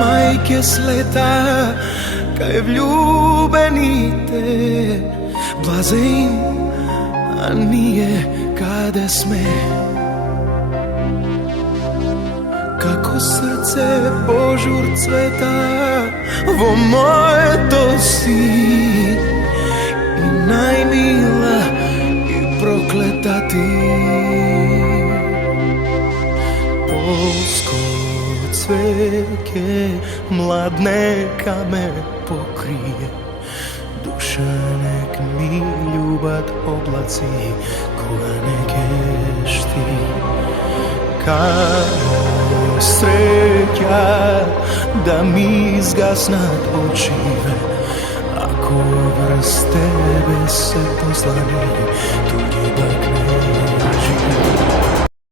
majke sleta, kaj vljubenite, blaze im, a nije kada sme. Kako srce požur cveta, vo moje to si, i najmila i prokleta ti. Polsko cveke mladne me pokrije, duša nek mi ljubat oblaci koja ne keš ti. Kamo sreća da mi zgasnat očive, ako vrst tebe se poslani, tuđi bak